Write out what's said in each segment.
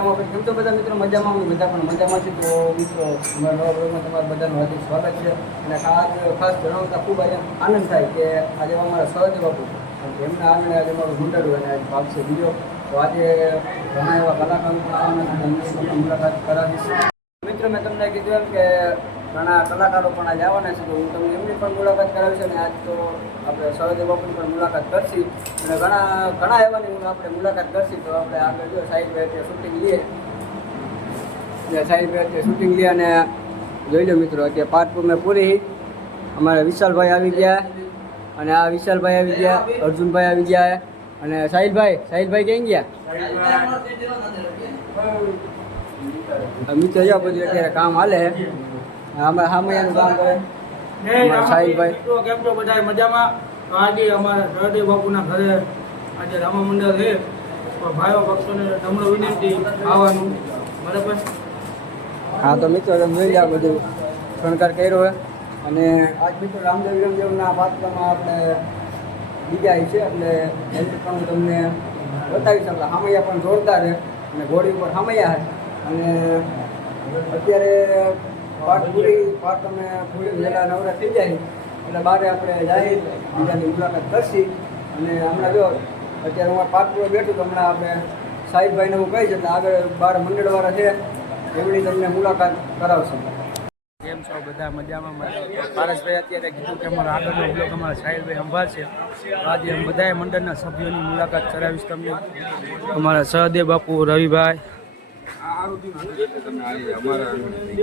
મજામાં પણ કેમ છો બધા મિત્રો? મજામાં હું બધા પણ મજામાં છું. તો મિત્રો અમારા નવા બ્લોગમાં તમારું બધાનું હાર્દિક સ્વાગત છે. અને ખાસ જણાવતા ખૂબ આનંદ થાય કે આજે અમારા સહદેવ બાપુ એમના આંગણે આજે અમારું ગુંડાડું અને આજે ભાગ છે બીજો. તો આજે ઘણા એવા કલાકારો પણ આવવાના એમની તમને મુલાકાત કરાવીશ. મિત્રો મેં તમને કીધું એમ કે ઘણા કલાકારો પણ આજે આવવાના છે, તો હું તમને એમની પણ મુલાકાત કરાવીશ. અને આજ તો આપણે સહદેવ બાપુની પણ મુલાકાત કરશી અને ઘણા એવાની આપણે મુલાકાત કરશી. તો આપણે આગળ જો સાહિલભાઈ અત્યારે શૂટિંગ લઈએ અને જોઈ લો મિત્રો અત્યારે પાર્ટ મેં પૂરી. અમારા વિશાલભાઈ આવી ગયા અને આ વિશાલભાઈ આવી ગયા, અર્જુનભાઈ આવી ગયા અને સાહિલભાઈ ક્યાં ગયા? મિત્રો જો બધું અત્યારે કામ હાલે. અમારા હામૈયાનું કામ કરે સાહિલભાઈ. કેમ છો બધા? મજામાં? આજે અમારા સહદેવ બાપુના ઘરે આજે રામા મંડળ છે, તો ભાઈઓ ભક્તોને નમ્ર વિનંતી આવવાનું. બરાબર? હા, તો મિત્રો તમે જોઈ લો બધું શણગાર કર્યો હોય. અને આજ મિત્રો રામદેવના પાત્રમાં આપણે બીજા છે એટલે એમની પણ હું તમને બતાવી શકું. હામૈયા પણ જોરદાર છે અને ઘોડી ઉપર હામૈયા છે. અને અત્યારે પાર્ટ તમે પૂરી વહેલા નવરા થઈ જાય એટલે બારે આપણે જાય બીજાની મુલાકાત કરશી. અને હમણાં જો અત્યારે હું પાર્ટ પૂરો બેઠું તો હમણાં આપણે સાહિલભાઈને હું કહીશ એટલે આગળ બાર મંડળવાળા છે એમની તમને મુલાકાત કરાવશે. કેમ છો બધા? મજામાં? પારસભાઈ અત્યારે કીધું કે અમારા આગળનો બ્લોગ અમારા સાહિલભાઈ સંભાળશે. આજે અમે બધાએ મંડળના સભ્યોની મુલાકાત કરાવીશ તમને. અમારા સહદેવ બાપુ, રવિભાઈ,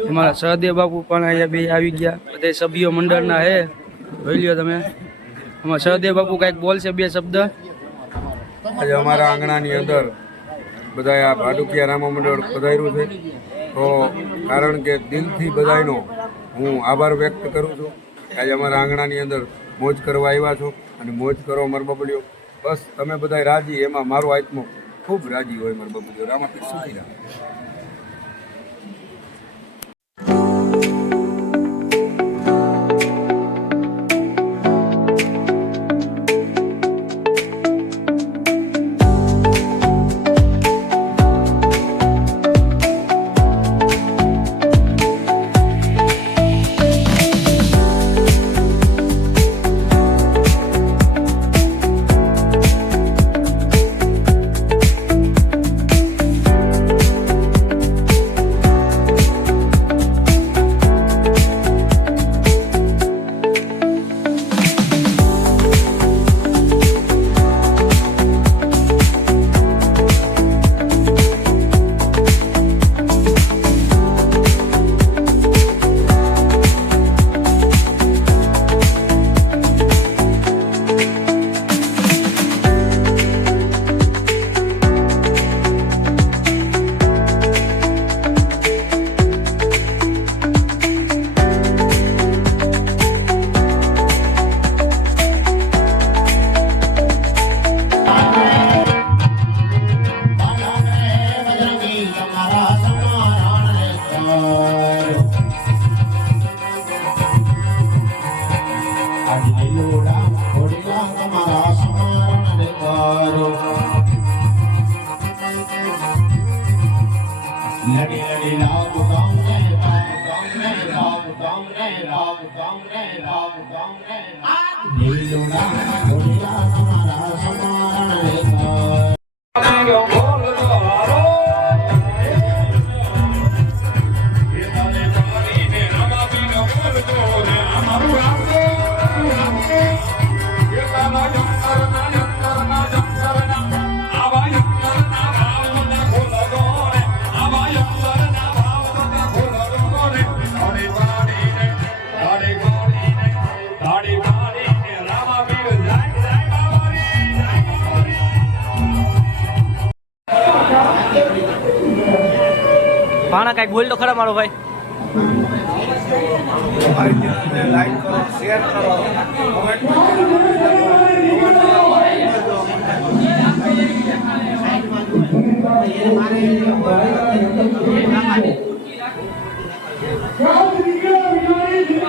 અમારા સહદેવ બાપુ પણ અહીંયા બે આવી ગયા. બધા સભ્યો મંડળના હે, જોઈ લ્યો તમે. અમારા સહદેવ બાપુ કંઈક બોલશે બે શબ્દ. આજે અમારા આંગણાની અંદર બધા આ ભાડુકિયા રામા મંડળ પધાર્યું છે, તો કારણ કે દિલથી બધાનો હું આભાર વ્યક્ત કરું છું. આજે અમારા આંગણાની અંદર મોજ કરવા આવ્યા છો અને મોજ કરો મારા બબલીઓ. બસ તમે બધા રાજી, એમાં મારો આત્મો ખૂબ રાજી હોય મારા બબલીઓ. રામાપીર સુખી રામ. પાણા કાંઈક બોલ તો ખરા મારો ભાઈ. લાઈક કરો, શેર કરો, કમેન્ટ કરો. Hãy subscribe cho kênh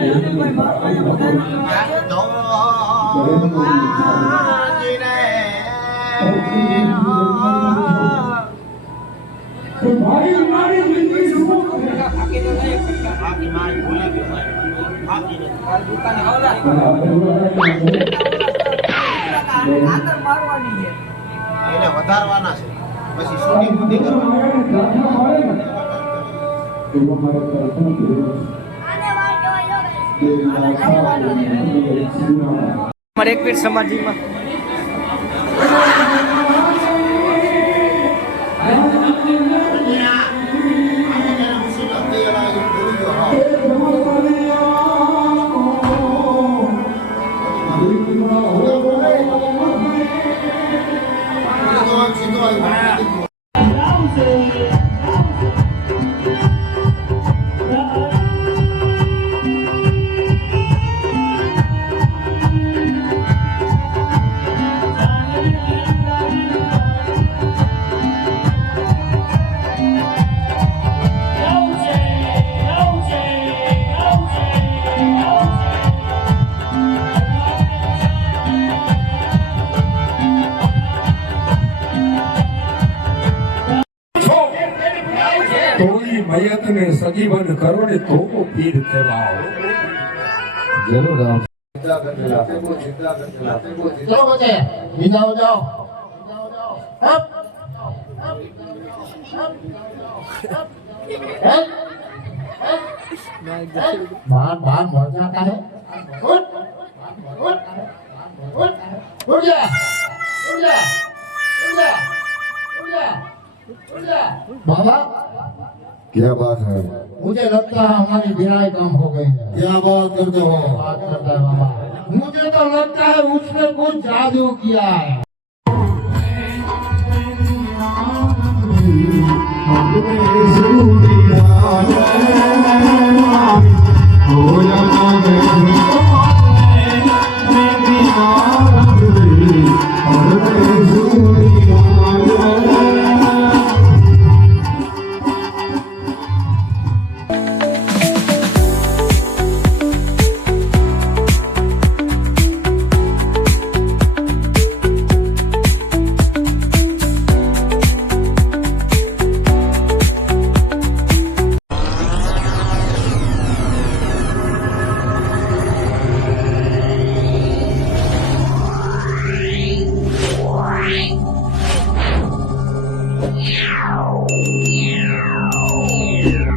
Ghiền Mì Gõ để không bỏ lỡ những video hấp dẫn. એને વધારવાના છે પછી શૂટિંગ બુટિંગ કરવાની અમારે એકવીર સમાધિમાં તોડી મયતને સજીવન કરો ને તો પીર કહેવાઓ. જરૂર આવ. ચલો બચે બીજાઓ જાઓ અપ बाहर बाहर मर जाता है उठ उठ उठ उठ जा उठ जा उठ जा उठ जा उठ जा बाबा क्या बात है? मुझे लगता है हमारी बिराई कम हो गई है क्या बात करते हो? बात करता है बाबा मुझे तो लगता है उसने कुछ जादू किया है Yeah.